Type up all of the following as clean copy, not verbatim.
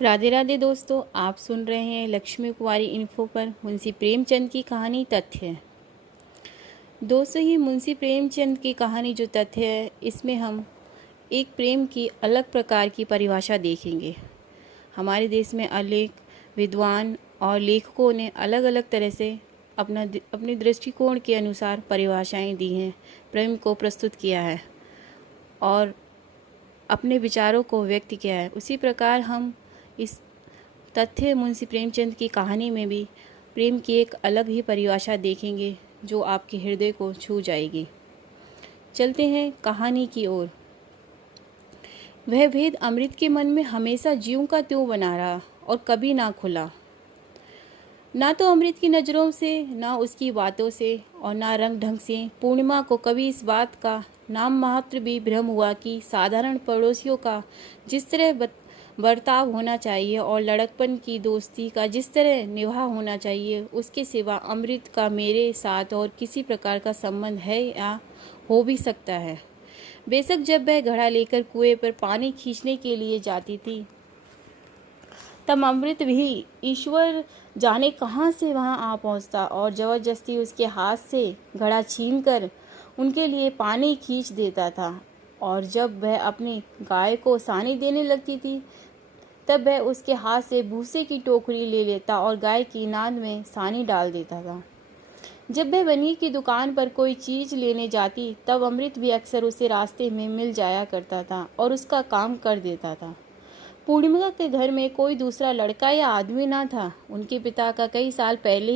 राधे राधे दोस्तों, आप सुन रहे हैं लक्ष्मी कुमारी इन्फो पर मुंशी प्रेमचंद की कहानी तथ्य। दोस्तों, ये मुंशी प्रेमचंद की कहानी जो तथ्य है, इसमें हम एक प्रेम की अलग प्रकार की परिभाषा देखेंगे। हमारे देश में अनेक विद्वान और लेखकों ने अलग अलग तरह से अपने दृष्टिकोण के अनुसार परिभाषाएं दी हैं, प्रेम को प्रस्तुत किया है और अपने विचारों को व्यक्त किया है। उसी प्रकार हम इस तथ्य मुंशी प्रेमचंद की कहानी में भी प्रेम की एक अलग ही परिभाषा देखेंगे जो आपके हृदय को छू जाएगी। चलते हैं कहानी की ओर। वह भेद अमृत के मन में हमेशा ज्यों का त्यों बना रहा और कभी ना खुला। ना तो अमृत की नज़रों से, ना उसकी बातों से और ना रंग ढंग से पूर्णिमा को कभी इस बात का नाम मात्र भी भ्रम हुआ कि साधारण पड़ोसियों का जिस तरह बर्ताव होना चाहिए और लड़कपन की दोस्ती का जिस तरह निभाव होना चाहिए, उसके सिवा अमृत का मेरे साथ और किसी प्रकार का संबंध है या हो भी सकता है। बेशक जब वह घड़ा लेकर कुएं पर पानी खींचने के लिए जाती थी, तब अमृत भी ईश्वर जाने कहाँ से वहाँ आ पहुँचता और ज़बरदस्ती उसके हाथ से घड़ा छीनकर उनके लिए पानी खींच देता था। और जब वह अपनी गाय को सानी देने लगती थी, तब वह उसके हाथ से भूसे की टोकरी ले लेता और गाय की नाद में सानी डाल देता था। जब वह बनिए की दुकान पर कोई चीज़ लेने जाती, तब अमृत भी अक्सर उसे रास्ते में मिल जाया करता था और उसका काम कर देता था। पूर्णिमा के घर में कोई दूसरा लड़का या आदमी ना था। उनके पिता का कई साल पहले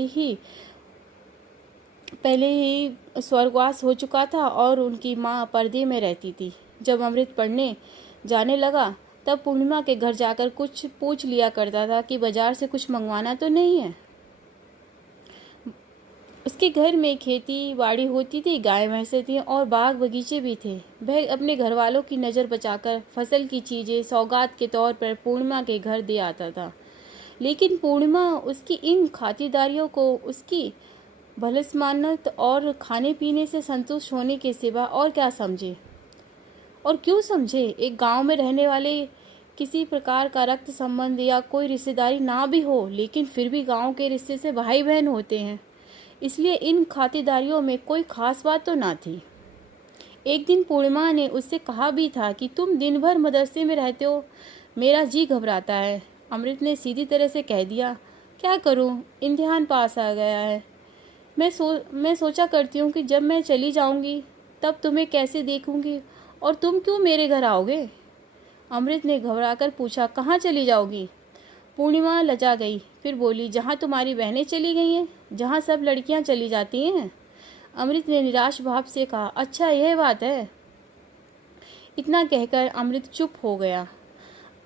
ही स्वर्गवास हो चुका था और उनकी माँ पर्दे में रहती थी। जब अमृत पढ़ने जाने लगा, तब पूर्णिमा के घर जाकर कुछ पूछ लिया करता था कि बाजार से कुछ मंगवाना तो नहीं है। उसके घर में खेती बाड़ी होती थी, गाय भैंसें थीं और बाग बगीचे भी थे। वह अपने घर वालों की नज़र बचाकर फसल की चीज़ें सौगात के तौर पर पूर्णिमा के घर दे आता था। लेकिन पूर्णिमा उसकी इन खातिरदारियों को उसकी भलसमानत और खाने पीने से संतुष्ट होने के सिवा और क्या समझे और क्यों समझे। एक गांव में रहने वाले किसी प्रकार का रक्त संबंध या कोई रिश्तेदारी ना भी हो, लेकिन फिर भी गांव के रिश्ते से भाई बहन होते हैं, इसलिए इन खातिरदारियों में कोई खास बात तो ना थी। एक दिन पूर्णिमा ने उससे कहा भी था कि तुम दिन भर मदरसे में रहते हो, मेरा जी घबराता है। अमृत ने सीधी तरह से कह दिया, क्या करूं, इम्तिहान पास आ गया है। मैं सोचा करती हूँ कि जब मैं चली जाऊँगी तब तुम्हें कैसे देखूँगी और तुम क्यों मेरे घर आओगे। अमृत ने घबराकर पूछा, कहाँ चली जाओगी। पूर्णिमा लजा गई, फिर बोली, जहाँ तुम्हारी बहनें चली गई हैं, जहाँ सब लड़कियाँ चली जाती हैं। अमृत ने निराश भाव से कहा, अच्छा यह बात है। इतना कहकर अमृत चुप हो गया।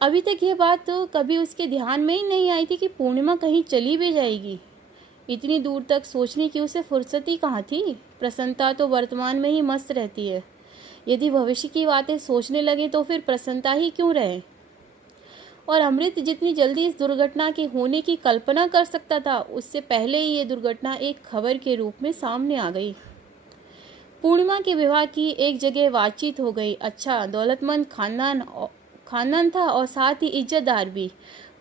अभी तक यह बात तो कभी उसके ध्यान में ही नहीं आई थी कि पूर्णिमा कहीं चली भी जाएगी। इतनी दूर तक सोचने की उसे फुर्सत ही कहाँ थी। प्रसन्नता तो वर्तमान में ही मस्त रहती है। यदि भविष्य की बातें सोचने लगे तो फिर प्रसन्नता ही क्यों रहे। और अमृत जितनी जल्दी इस दुर्घटना के होने की कल्पना कर सकता था, उससे पहले ही ये दुर्घटना एक खबर के रूप में सामने आ गई। पूर्णिमा के विवाह की एक जगह बातचीत हो गई। अच्छा दौलतमंद खानदान था और साथ ही इज्जतदार भी।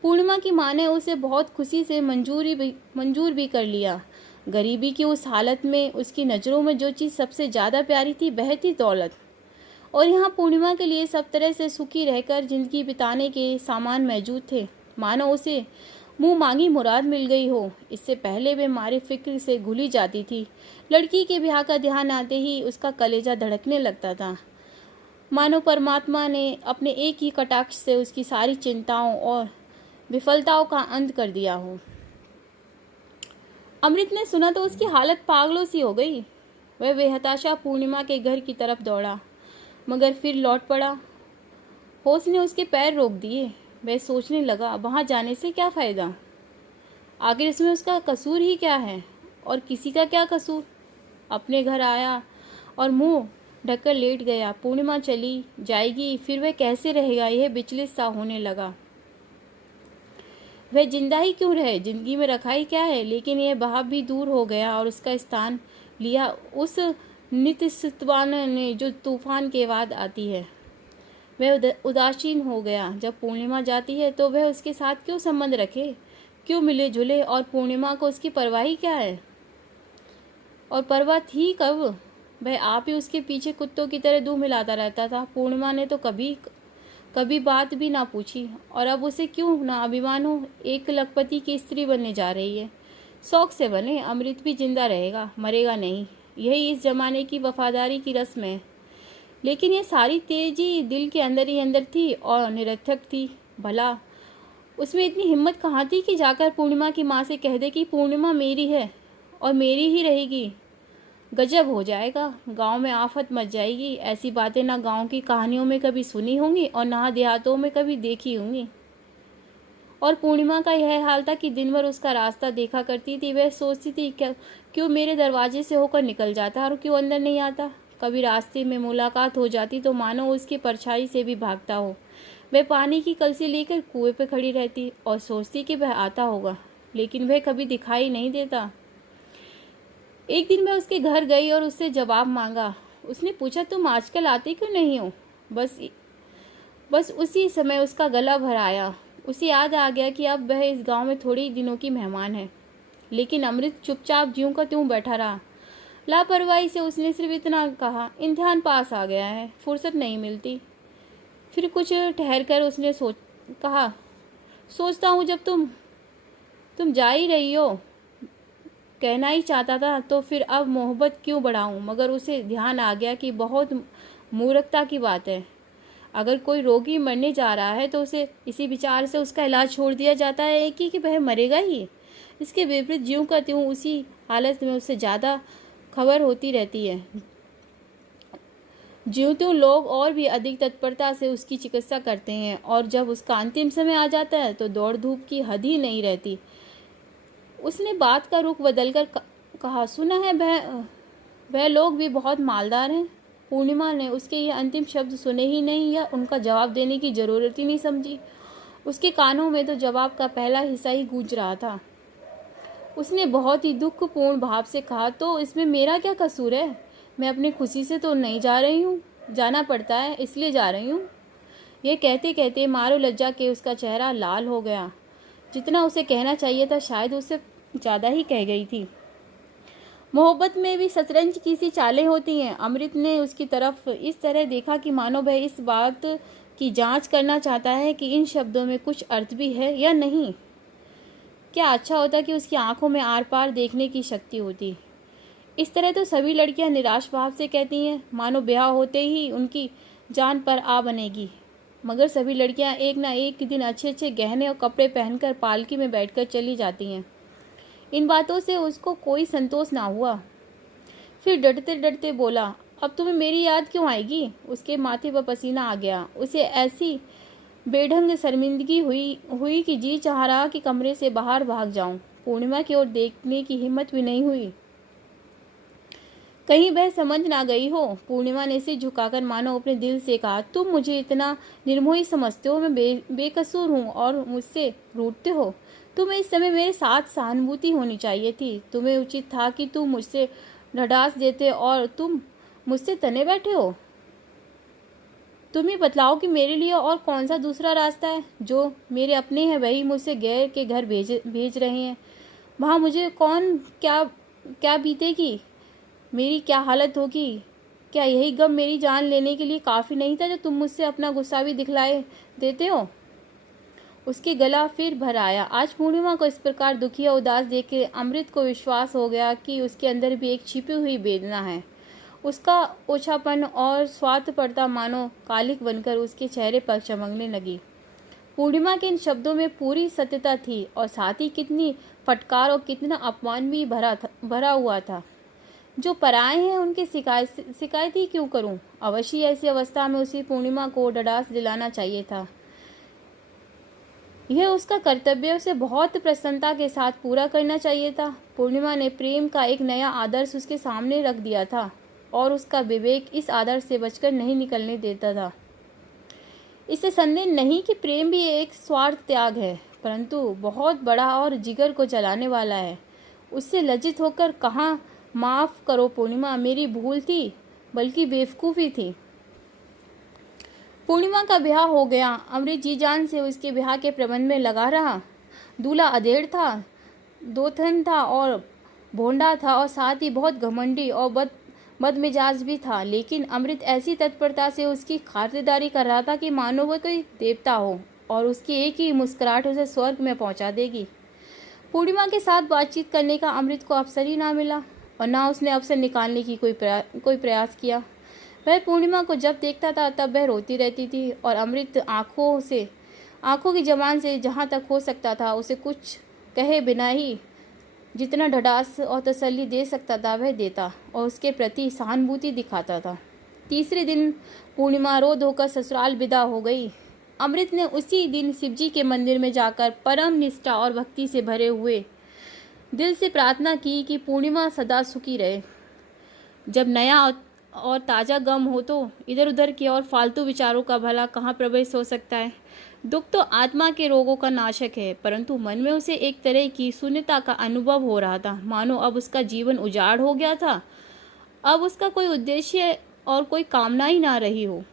पूर्णिमा की माँ ने उसे बहुत खुशी से मंजूर भी कर लिया। गरीबी की उस हालत में उसकी नज़रों में जो चीज़ सबसे ज़्यादा प्यारी थी वह थी दौलत। और यहाँ पूर्णिमा के लिए सब तरह से सुखी रहकर जिंदगी बिताने के सामान मौजूद थे, मानो उसे मुंह मांगी मुराद मिल गई हो। इससे पहले वे मारे फिक्र से घुली जाती थी। लड़की के ब्याह का ध्यान आते ही उसका कलेजा धड़कने लगता था, मानो परमात्मा ने अपने एक ही कटाक्ष से उसकी सारी चिंताओं और विफलताओं का अंत कर दिया हो। अमृत ने सुना तो उसकी हालत पागलों सी हो गई। वह बेहताशा पूर्णिमा के घर की तरफ दौड़ा, मगर फिर लौट पड़ा। होश ने उसके पैर रोक दिए। वह सोचने लगा, वहाँ जाने से क्या फ़ायदा, आखिर इसमें उसका कसूर ही क्या है और किसी का क्या कसूर। अपने घर आया और मुंह ढककर लेट गया। पूर्णिमा चली जाएगी, फिर वह कैसे रहेगा, यह विचलित सा होने लगा। वह जिंदा ही क्यों रहे, जिंदगी में रखा ही क्या है। लेकिन यह भाव भी दूर हो गया और उसका स्थान लिया उस नित्यसत्वान ने जो तूफान के बाद आती है। वह उदासीन हो गया। जब पूर्णिमा जाती है तो वह उसके साथ क्यों संबंध रखे, क्यों मिले जुले, और पूर्णिमा को उसकी परवाह ही क्या है। और परवाह थी कब, वह आप ही उसके पीछे कुत्तों की तरह दूध मिलाता रहता था। पूर्णिमा ने तो कभी कभी बात भी ना पूछी। और अब उसे क्यों ना अभिमान हो, एक लखपति की स्त्री बनने जा रही है। शौक से बने, अमृत भी जिंदा रहेगा, मरेगा नहीं। यही इस जमाने की वफादारी की रस्म है। लेकिन ये सारी तेजी दिल के अंदर ही अंदर थी और निरर्थक थी। भला उसमें इतनी हिम्मत कहाँ थी कि जाकर पूर्णिमा की माँ से कह दे कि पूर्णिमा मेरी है और मेरी ही रहेगी। गजब हो जाएगा, गांव में आफत मच जाएगी। ऐसी बातें ना गांव की कहानियों में कभी सुनी होंगी और ना देहातों में कभी देखी होंगी। और पूर्णिमा का यह हाल था कि दिन भर उसका रास्ता देखा करती थी। वह सोचती थी क्यों मेरे दरवाजे से होकर निकल जाता और क्यों अंदर नहीं आता। कभी रास्ते में मुलाकात हो जाती तो मानो उसकी परछाई से भी भागता हो। वह पानी की कलसी लेकर कुएं पे खड़ी रहती और सोचती कि वह आता होगा, लेकिन वह कभी दिखाई नहीं देता। एक दिन मैं उसके घर गई और उससे जवाब मांगा। उसने पूछा, तुम आजकल आते क्यों नहीं हो। बस उसी समय उसका गला भर आया। उसे याद आ गया कि अब वह इस गांव में थोड़े ही दिनों की मेहमान है। लेकिन अमृत चुपचाप ज्यों का त्यों बैठा रहा। लापरवाही से उसने सिर्फ इतना कहा, इम्तिहान पास आ गया है, फुर्सत नहीं मिलती। फिर कुछ ठहर कर उसने कहा, सोचता हूँ जब तुम जा ही रही हो, कहना ही चाहता था तो फिर अब मोहब्बत क्यों बढ़ाऊं। मगर उसे ध्यान आ गया कि बहुत मूर्खता की बात है। अगर कोई रोगी मरने जा रहा है तो उसे इसी विचार से उसका इलाज छोड़ दिया जाता है कि वह मरेगा ही। इसके विपरीत ज्यों का त्यों उसी हालत में उससे ज़्यादा खबर होती रहती है। ज्यों त्यों लोग और भी अधिक तत्परता से उसकी चिकित्सा करते हैं और जब उसका अंतिम समय आ जाता है तो दौड़ धूप की हद ही नहीं रहती। उसने बात का रुख बदलकर कहा, सुना है वह लोग भी बहुत मालदार हैं। पूर्णिमा ने उसके ये अंतिम शब्द सुने ही नहीं या उनका जवाब देने की जरूरत ही नहीं समझी। उसके कानों में तो जवाब का पहला हिस्सा ही गूंज रहा था। उसने बहुत ही दुखपूर्ण भाव से कहा, तो इसमें मेरा क्या कसूर है। मैं अपनी खुशी से तो नहीं जा रही हूँ, जाना पड़ता है इसलिए जा रही हूँ। ये कहते कहते मारो लज्जा के उसका चेहरा लाल हो गया। जितना उसे कहना चाहिए था शायद उससे ज़्यादा ही कह गई थी। मोहब्बत में भी शतरंज की सी चालें होती हैं। अमृत ने उसकी तरफ इस तरह देखा कि मानो वह इस बात की जांच करना चाहता है कि इन शब्दों में कुछ अर्थ भी है या नहीं। क्या अच्छा होता कि उसकी आंखों में आर पार देखने की शक्ति होती। इस तरह तो सभी लड़कियां निराश भाव से कहती हैं, मानो ब्याह होते ही उनकी जान पर आ बनेगी। मगर सभी लड़कियां एक ना एक दिन अच्छे अच्छे गहने और कपड़े पहनकर पालकी में बैठकर चली जाती हैं। इन बातों से उसको कोई संतोष ना हुआ। फिर डरते डरते बोला, अब तुम्हें मेरी याद क्यों आएगी। उसके माथे पर पसीना आ गया। उसे ऐसी बेढंग शर्मिंदगी हुई कि जी चाह रहा कि कमरे से बाहर भाग जाऊं। पूर्णिमा की ओर देखने की हिम्मत भी नहीं हुई, कहीं वह समझ ना गई हो। पूर्णिमा ने सिर झुकाकर मानो अपने दिल से कहा, तुम मुझे इतना निर्मोही समझते हो, मैं बेकसूर हूँ और मुझसे रूठते हो। तुम्हें इस समय मेरे साथ सहानुभूति होनी चाहिए थी। तुम्हें उचित था कि तुम मुझसे ढाढ़स देते और तुम मुझसे तने बैठे हो। तुम ही बतलाओ कि मेरे लिए और कौन सा दूसरा रास्ता है। जो मेरे अपने हैं वही मुझसे गैर के घर भेज रहे हैं। वहाँ मुझे कौन क्या बीतेगी, मेरी क्या हालत होगी। क्या यही गम मेरी जान लेने के लिए काफ़ी नहीं था जो तुम मुझसे अपना गुस्सा भी दिखलाए देते हो। उसके गला फिर भर आया। आज पूर्णिमा को इस प्रकार दुखी और उदास देख के अमृत को विश्वास हो गया कि उसके अंदर भी एक छिपी हुई वेदना है। उसका ओछापन और स्वार्थपरता मानो कालिक बनकर उसके चेहरे पर चमकने लगी। पूर्णिमा के इन शब्दों में पूरी सत्यता थी और साथ ही कितनी फटकार और कितना अपमान भी भरा हुआ था। जो पराए हैं उनकी शिकायत ही क्यों करूं। अवश्य ऐसी अवस्था में उसी पूर्णिमा को ढाढ़स दिलाना चाहिए था। यह उसका कर्तव्य उसे बहुत प्रसन्नता के साथ पूरा करना चाहिए था। पूर्णिमा ने प्रेम का एक नया आदर्श उसके सामने रख दिया था और उसका विवेक इस आदर्श से बचकर नहीं निकलने देता था। इससे संदेह नहीं कि प्रेम भी एक स्वार्थ त्याग है, परंतु बहुत बड़ा और जिगर को जलाने वाला है। उससे लज्जित होकर कहा, माफ़ करो पूर्णिमा, मेरी भूल थी, बल्कि बेवकूफ़ी थी। पूर्णिमा का ब्याह हो गया। अमृत जी जान से उसके ब्याह के प्रबंध में लगा रहा। दूल्हा अधेड़ था, दोथन था और भोंडा था और साथ ही बहुत घमंडी और बदमिजाज भी था। लेकिन अमृत ऐसी तत्परता से उसकी खातिरदारी कर रहा था कि मानो वह कोई देवता हो और उसकी एक ही मुस्कुराहट उसे स्वर्ग में पहुंचा देगी। पूर्णिमा के साथ बातचीत करने का अमृत को अवसर ही ना मिला और ना उसने अवसर निकालने की कोई प्रयास किया। वह पूर्णिमा को जब देखता था तब वह रोती रहती थी और अमृत आंखों की जबान से जहाँ तक हो सकता था उसे कुछ कहे बिना ही जितना ढाढ़स और तसल्ली दे सकता था वह देता और उसके प्रति सहानुभूति दिखाता था। तीसरे दिन पूर्णिमा रो धोकर ससुराल विदा हो गई। अमृत ने उसी दिन शिवजी के मंदिर में जाकर परम निष्ठा और भक्ति से भरे हुए दिल से प्रार्थना की कि पूर्णिमा सदा सुखी रहे। जब नया और ताज़ा गम हो तो इधर उधर के और फालतू विचारों का भला कहाँ प्रवेश हो सकता है। दुख तो आत्मा के रोगों का नाशक है, परंतु मन में उसे एक तरह की शून्यता का अनुभव हो रहा था, मानो अब उसका जीवन उजाड़ हो गया था। अब उसका कोई उद्देश्य और कोई कामना ही ना रही हो।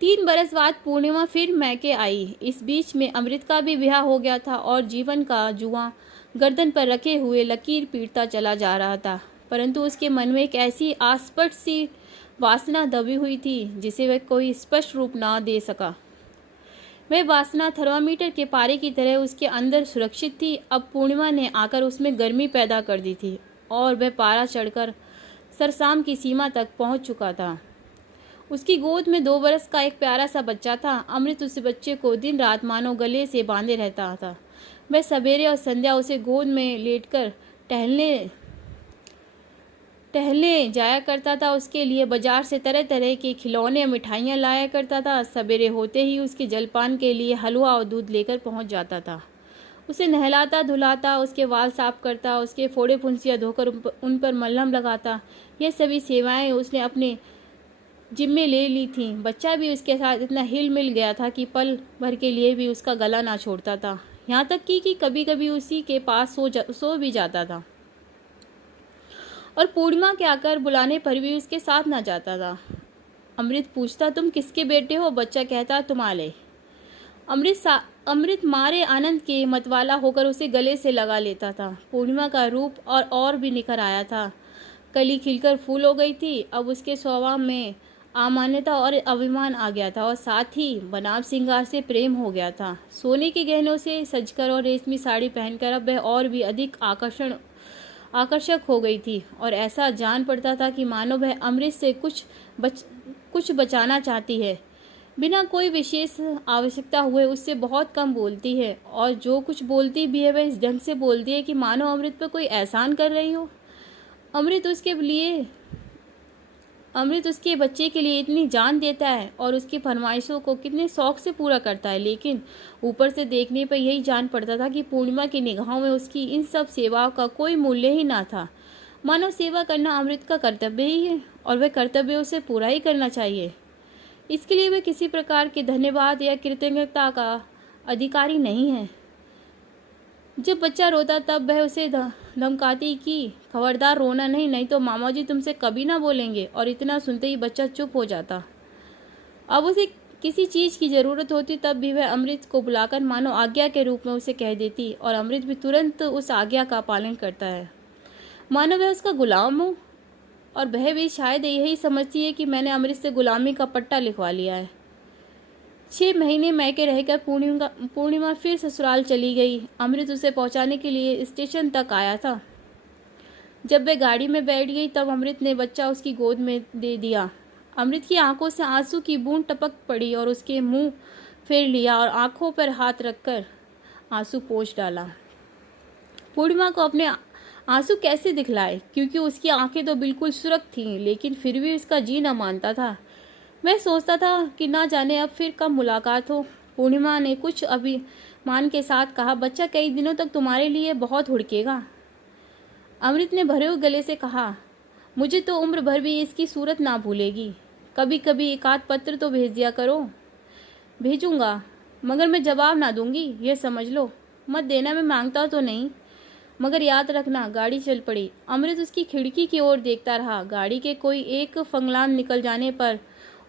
3 बरस बाद पूर्णिमा फिर मैके आई। इस बीच में अमृत का भी ब्याह हो गया था और जीवन का जुआ गर्दन पर रखे हुए लकीर पीटता चला जा रहा था, परंतु उसके मन में एक ऐसी आस्पट सी वासना दबी हुई थी जिसे वह कोई स्पष्ट रूप ना दे सका। वह वासना थर्मामीटर के पारे की तरह उसके अंदर सुरक्षित थी। अब पूर्णिमा ने आकर उसमें गर्मी पैदा कर दी थी और वह पारा चढ़कर सरसाम की सीमा तक पहुंच चुका था। उसकी गोद में 2 बरस का एक प्यारा सा बच्चा था। अमृत उस बच्चे को दिन रात मानो गले से बांधे रहता था। वह सवेरे और संध्या उसे गोद में लेटकर टहलने जाया करता था। उसके लिए बाजार से तरह तरह के खिलौने और मिठाइयाँ लाया करता था। सवेरे होते ही उसके जलपान के लिए हलवा और दूध लेकर पहुंच जाता था। उसे नहलाता धुलाता, उसके वाल साफ करता, उसके फोड़े फुंसियाँ धोकर उन पर मलहम लगाता। यह सभी सेवाएं उसने अपने जिम्मे ले ली थीं। बच्चा भी उसके साथ इतना हिल मिल गया था कि पल भर के लिए भी उसका गला ना छोड़ता था, यहाँ तक कि कभी कभी उसी के पास सो भी जाता था और पूर्णिमा के आकर बुलाने पर भी उसके साथ ना जाता था। अमृत पूछता, तुम किसके बेटे हो? बच्चा कहता, तुम्हारे। अमृत मारे आनंद के मतवाला होकर उसे गले से लगा लेता था। पूर्णिमा का रूप और भी निखर आया था। कली खिलकर फूल हो गई थी। अब उसके स्वभाव में अमान्यता और अभिमान आ गया था और साथ ही बनाव श्रृंगार से प्रेम हो गया था। सोने के गहनों से सजकर और रेशमी साड़ी पहनकर अब वह और भी अधिक आकर्षक हो गई थी और ऐसा जान पड़ता था कि मानो वह अमृत से कुछ बचाना चाहती है। बिना कोई विशेष आवश्यकता हुए उससे बहुत कम बोलती है और जो कुछ बोलती भी है वह इस ढंग से बोलती है कि मानो अमृत पर कोई एहसान कर रही हो। अमृत उसके बच्चे के लिए इतनी जान देता है और उसकी फरमाइशों को कितने शौक से पूरा करता है, लेकिन ऊपर से देखने पर यही जान पड़ता था कि पूर्णिमा की निगाहों में उसकी इन सब सेवाओं का कोई मूल्य ही ना था। मानव सेवा करना अमृत का कर्तव्य ही है और वह कर्तव्य उसे पूरा ही करना चाहिए। इसके लिए वह किसी प्रकार के धन्यवाद या कृतज्ञता का अधिकारी नहीं है। जब बच्चा रोता तब वह उसे धमकाती कि खबरदार रोना नहीं तो मामा जी तुमसे कभी ना बोलेंगे, और इतना सुनते ही बच्चा चुप हो जाता। अब उसे किसी चीज़ की ज़रूरत होती तब भी वह अमृत को बुलाकर मानो आज्ञा के रूप में उसे कह देती और अमृत भी तुरंत उस आज्ञा का पालन करता है, मानो वह उसका गुलाम हो। और वह भी शायद यही समझती है कि मैंने अमृत से गुलामी का पट्टा लिखवा लिया है। 6 महीने मैके रहकर पूर्णिमा फिर ससुराल चली गई। अमृत उसे पहुंचाने के लिए स्टेशन तक आया था। जब वह गाड़ी में बैठ गई तब अमृत ने बच्चा उसकी गोद में दे दिया। अमृत की आंखों से आंसू की बूंद टपक पड़ी और उसके मुंह फेर लिया और आंखों पर हाथ रखकर आंसू पोंछ डाला। पूर्णिमा को अपने आंसू कैसे दिखलाए, क्योंकि उसकी आंखें तो बिल्कुल सुरख थीं, लेकिन फिर भी उसका जी न मानता था। मैं सोचता था कि ना जाने अब फिर कब मुलाकात हो। पूर्णिमा ने कुछ अभिमान के साथ कहा, बच्चा कई दिनों तक तुम्हारे लिए बहुत हुड़केगा। अमृत ने भरे हुए गले से कहा, मुझे तो उम्र भर भी इसकी सूरत ना भूलेगी। कभी कभी एक आध पत्र तो भेज दिया करो। भेजूंगा, मगर मैं जवाब ना दूंगी, यह समझ लो। मत देना, मैं मांगता तो नहीं, मगर याद रखना। गाड़ी चल पड़ी। अमृत उसकी खिड़की की ओर देखता रहा। गाड़ी के कोई एक फंगलान निकल जाने पर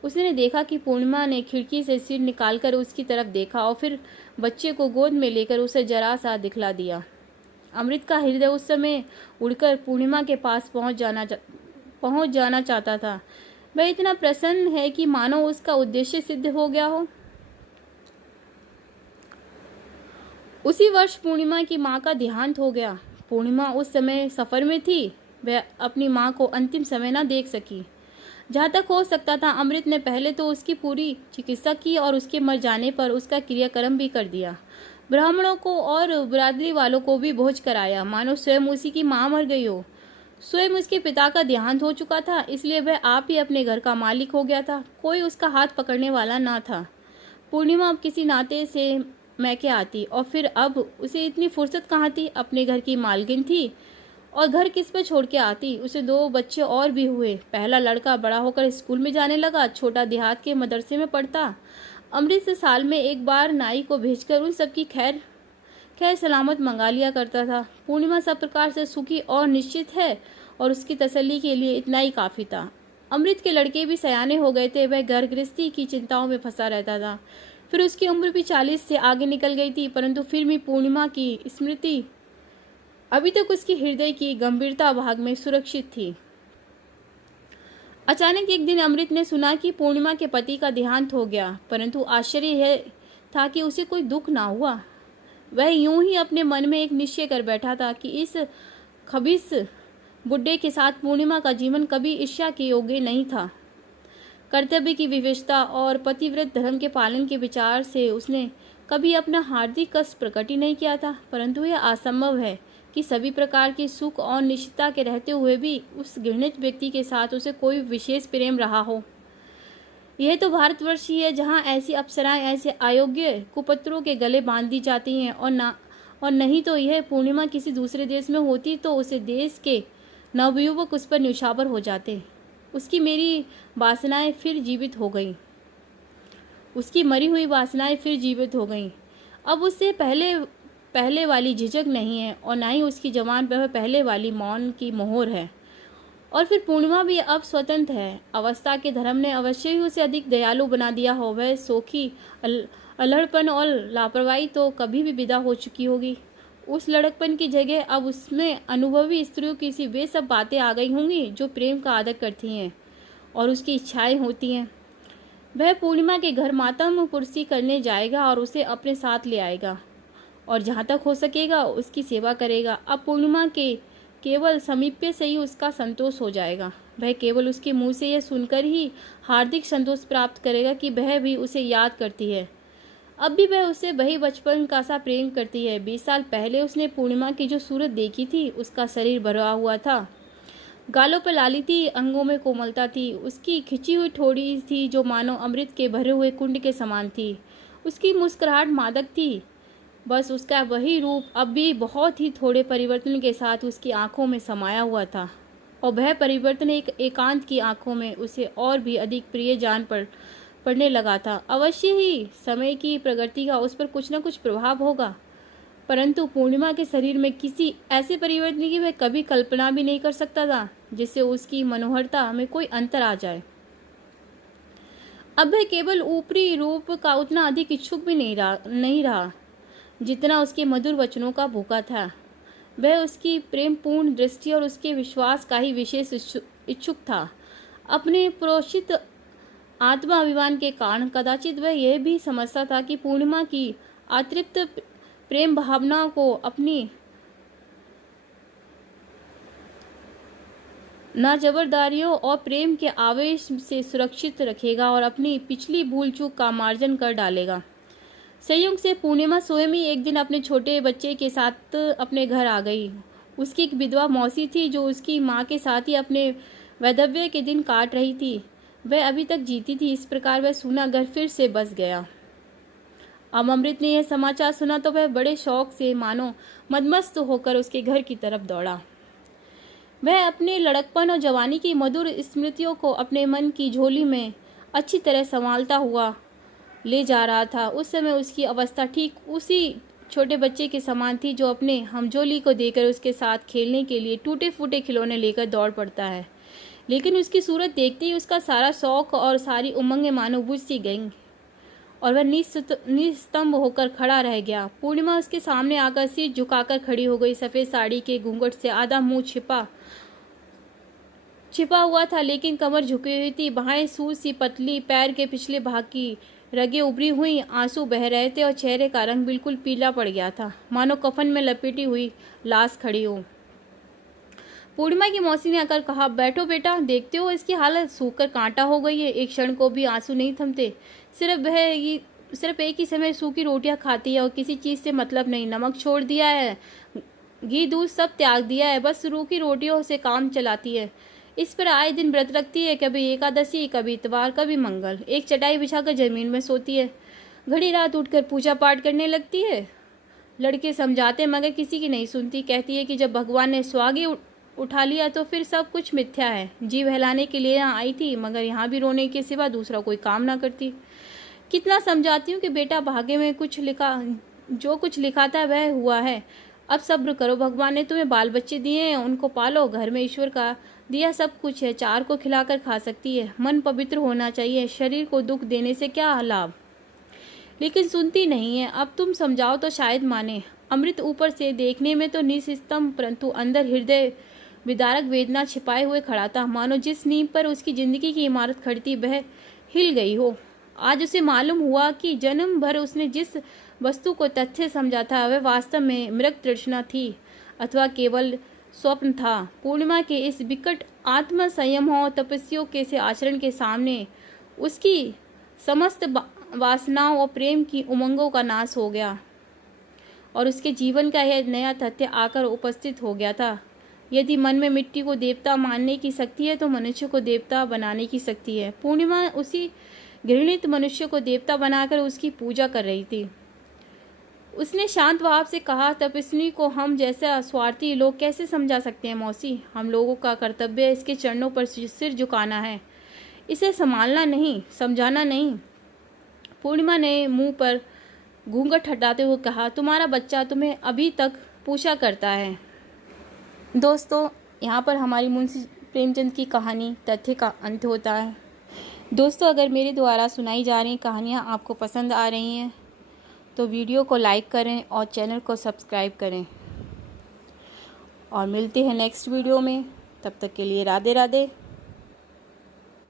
उसने देखा कि पूर्णिमा ने खिड़की से सिर निकालकर उसकी तरफ देखा और फिर बच्चे को गोद में लेकर उसे जरा सा दिखला दिया। अमृत का हृदय उस समय उड़कर पूर्णिमा के पास पहुंच जाना चाहता था। वह इतना प्रसन्न है कि मानो उसका उद्देश्य सिद्ध हो गया हो। उसी वर्ष पूर्णिमा की माँ का देहांत हो गया। पूर्णिमा उस समय सफर में थी। वह अपनी माँ को अंतिम समय न देख सकी। जहाँ तक हो सकता था अमृत ने पहले तो उसकी पूरी चिकित्सा की और उसके मर जाने पर उसका क्रियाक्रम भी कर दिया। ब्राह्मणों को और बिरादरी वालों को भी भोज कराया, मानो स्वयं उसी की माँ मर गई हो। स्वयं उसके पिता का देहांत हो चुका था, इसलिए वह आप ही अपने घर का मालिक हो गया था। कोई उसका हाथ पकड़ने वाला न था। पूर्णिमा अब किसी नाते से मैके आती और फिर अब उसे इतनी फुर्सत कहाँ थी। अपने घर की मालकिन थी और घर किस पर छोड़ के आती। उसे 2 बच्चे और भी हुए। पहला लड़का बड़ा होकर स्कूल में जाने लगा, छोटा देहात के मदरसे में पढ़ता। अमृत से साल में एक बार नाई को भेजकर उन सबकी खैर सलामत मंगा लिया करता था। पूर्णिमा सब प्रकार से सुखी और निश्चित है और उसकी तसल्ली के लिए इतना ही काफ़ी था। अमृत के लड़के भी सयाने हो गए थे। वह घर गृहस्थी की चिंताओं में फंसा रहता था। फिर उसकी उम्र भी 40 से आगे निकल गई थी, परंतु फिर भी पूर्णिमा की स्मृति अभी तक उसकी हृदय की गंभीरता भाग में सुरक्षित थी। अचानक एक दिन अमृत ने सुना कि पूर्णिमा के पति का देहांत हो गया, परंतु आश्चर्य यह था कि उसे कोई दुख ना हुआ। वह यूं ही अपने मन में एक निश्चय कर बैठा था कि इस खबीस बुड्ढे के साथ पूर्णिमा का जीवन कभी ईर्ष्या के योग्य नहीं था। कर्तव्य की विवेचता और पतिव्रत धर्म के पालन के विचार से उसने कभी अपना हार्दिक कष्ट प्रकट ही नहीं किया था, परंतु यह असंभव है कि सभी प्रकार की सुख और निश्चितता के रहते हुए भी उस घृणित व्यक्ति के साथ उसे कोई विशेष प्रेम रहा हो। यह तो भारतवर्ष ही है जहाँ ऐसी अप्सराएं ऐसे अयोग्य कुपत्रों के गले बांध दी जाती हैं, और नहीं तो यह पूर्णिमा किसी दूसरे देश में होती तो उसे देश के नवयुवक उस पर न्यौछावर हो जाते। उसकी मेरी वासनाएं फिर जीवित हो गईं। उसकी मरी हुई वासनाएं फिर जीवित हो गईं। अब उससे पहले वाली झिझक नहीं है और ना ही उसकी जवान पर पहले वाली मौन की मोहर है। और फिर पूर्णिमा भी अब स्वतंत्र है। अवस्था के धर्म ने अवश्य ही उसे अधिक दयालु बना दिया हो। वह सोखी अल्हड़पन और लापरवाही तो कभी भी विदा हो चुकी होगी। उस लड़कपन की जगह अब उसमें अनुभवी स्त्रियों की सी वे सब बातें आ गई होंगी जो प्रेम का आदर करती हैं और उसकी इच्छाएं होती हैं। वह पूर्णिमा के घर मातम पुरसी करने जाएगा और उसे अपने साथ ले आएगा और जहाँ तक हो सकेगा उसकी सेवा करेगा। अब पूर्णिमा के केवल समीप्य से ही उसका संतोष हो जाएगा। वह केवल उसके मुंह से यह सुनकर ही हार्दिक संतोष प्राप्त करेगा कि वह भी उसे याद करती है। अब भी वह उसे वही बचपन का सा प्रेम करती है। 20 साल पहले उसने पूर्णिमा की जो सूरत देखी थी, उसका शरीर भरा हुआ था, गालों पर लाली थी, अंगों में कोमलता थी। उसकी खिंची हुई ठोड़ी थी जो मानो अमृत के भरे हुए कुंड के समान थी। उसकी मुस्कुराहट मादक थी। बस उसका वही रूप अब भी बहुत ही थोड़े परिवर्तन के साथ उसकी आंखों में समाया हुआ था, और वह परिवर्तन एक एकांत की आंखों में उसे और भी अधिक प्रिय जान पड़ने लगा था। अवश्य ही समय की प्रगति का उस पर कुछ न कुछ प्रभाव होगा, परंतु पूर्णिमा के शरीर में किसी ऐसे परिवर्तन की वह कभी कल्पना भी नहीं कर सकता था जिससे उसकी मनोहरता में कोई अंतर आ जाए। अब वह केवल ऊपरी रूप का उतना अधिक इच्छुक भी नहीं रहा जितना उसके मधुर वचनों का भूखा था। वह उसकी प्रेमपूर्ण दृष्टि और उसके विश्वास का ही विशेष इच्छुक था। अपने प्रोषित आत्मा अभिमान के कारण कदाचित वह यह भी समझता था कि पूर्णिमा की अतृप्त प्रेम भावना को अपनी नाजबरदारियों और प्रेम के आवेश से सुरक्षित रखेगा और अपनी पिछली भूल चूक का मार्जन कर डालेगा। संयोग से पूर्णिमा स्वयं ही एक दिन अपने छोटे बच्चे के साथ अपने घर आ गई। उसकी एक विधवा मौसी थी जो उसकी माँ के साथ ही अपने वैधव्य के दिन काट रही थी। वह अभी तक जीती थी। इस प्रकार वह सूना घर फिर से बस गया। अब अमृत ने यह समाचार सुना तो वह बड़े शौक से मानो मदमस्त होकर उसके घर की तरफ दौड़ा। वह अपने लड़कपन और जवानी की मधुर स्मृतियों को अपने मन की झोली में अच्छी तरह संभालता हुआ ले जा रहा था। उस समय उसकी अवस्था ठीक उसी छोटे बच्चे के समान थी जो अपने हमजोली को देकर उसके साथ खेलने के लिए टूटे फूटे खिलौने लेकर दौड़ पड़ता है। लेकिन उसकी सूरत देखते ही उसका सारा शौक और सारी उमंगें मानो बुझ सी गईं और वह निस्तंभ होकर खड़ा रह गया। पूर्णिमा उसके सामने आकर सिर झुकाकर खड़ी हो गई। सफ़ेद साड़ी के घूंघट से आधा मुंह छिपा हुआ था, लेकिन कमर झुकी हुई थी। बाहें सूज सी पतली, पैर के पिछले भाग की रगें उभरी हुई, आंसू बह रहे थे और चेहरे का रंग बिल्कुल पीला पड़ गया था, मानो कफन में लपेटी हुई लाश खड़ी हो। पूर्णिमा की मौसी ने आकर कहा, बैठो बेटा, देखते हो इसकी हालत, सूखकर कांटा हो गई है। एक क्षण को भी आंसू नहीं थमते। सिर्फ एक ही समय सूखी रोटियां खाती है और किसी चीज़ से मतलब नहीं। नमक छोड़ दिया है, घी दूध सब त्याग दिया है, बस सूखी रोटियों से काम चलाती है। इस पर आए दिन व्रत रखती है, कभी एकादशी, कभी इतवार, कभी मंगल। एक चटाई बिछाकर जमीन में सोती है, घड़ी रात उठकर पूजा पाठ करने लगती है। लड़के समझाते मगर किसी की नहीं सुनती। कहती है कि जब भगवान ने स्वागी उठा लिया तो फिर सब कुछ मिथ्या है। जी बहलाने के लिए यहाँ आई थी, मगर यहाँ भी रोने के सिवा दूसरा कोई काम ना करती। कितना समझाती हूँ कि बेटा, भाग्य में जो कुछ लिखा था वह हुआ है, अब सब्र करो। भगवान ने तुम्हें बाल बच्चे दिए हैं, उनको पालो। घर में ईश्वर का दिया सब कुछ है, चार को खिलाकर खा सकती है। मन पवित्र होना चाहिए, शरीर को दुख देने से क्या लाभ। लेकिन सुनती नहीं है। अब तुम समझाओ तो शायद माने। अमृत ऊपर से देखने में तो निस्तंभ, परंतु अंदर हृदय विदारक वेदना छिपाए हुए खड़ा था, मानो जिस नींव पर उसकी जिंदगी की इमारत खड़ी थी वह हिल गई हो। आज उसे मालूम हुआ कि जन्म भर उसने जिस वस्तु को तथ्य समझा था वह वास्तव में मृग तृष्णा थी अथवा केवल स्वप्न था। पूर्णिमा के इस विकट आत्म संयम और तपस्वियों के से आचरण के सामने उसकी समस्त वासनाओं और प्रेम की उमंगों का नाश हो गया और उसके जीवन का यह नया तथ्य आकर उपस्थित हो गया था। यदि मन में मिट्टी को देवता मानने की शक्ति है तो मनुष्य को देवता बनाने की शक्ति है। पूर्णिमा उसी घृणित मनुष्य को देवता बनाकर उसकी पूजा कर रही थी। उसने शांत भाव से कहा, तपस्विनी को हम जैसे स्वार्थी लोग कैसे समझा सकते हैं मौसी। हम लोगों का कर्तव्य इसके चरणों पर सिर झुकाना है, इसे संभालना नहीं, समझाना नहीं। पूर्णिमा ने मुंह पर घूंघट हटाते हुए कहा, तुम्हारा बच्चा तुम्हें अभी तक पूछा करता है। दोस्तों, यहाँ पर हमारी मुंशी प्रेमचंद की कहानी तथ्य का अंत होता है। दोस्तों, अगर मेरे द्वारा सुनाई जा रही कहानियाँ आपको पसंद आ रही हैं तो वीडियो को लाइक करें और चैनल को सब्सक्राइब करें और मिलते हैं नेक्स्ट वीडियो में। तब तक के लिए राधे राधे।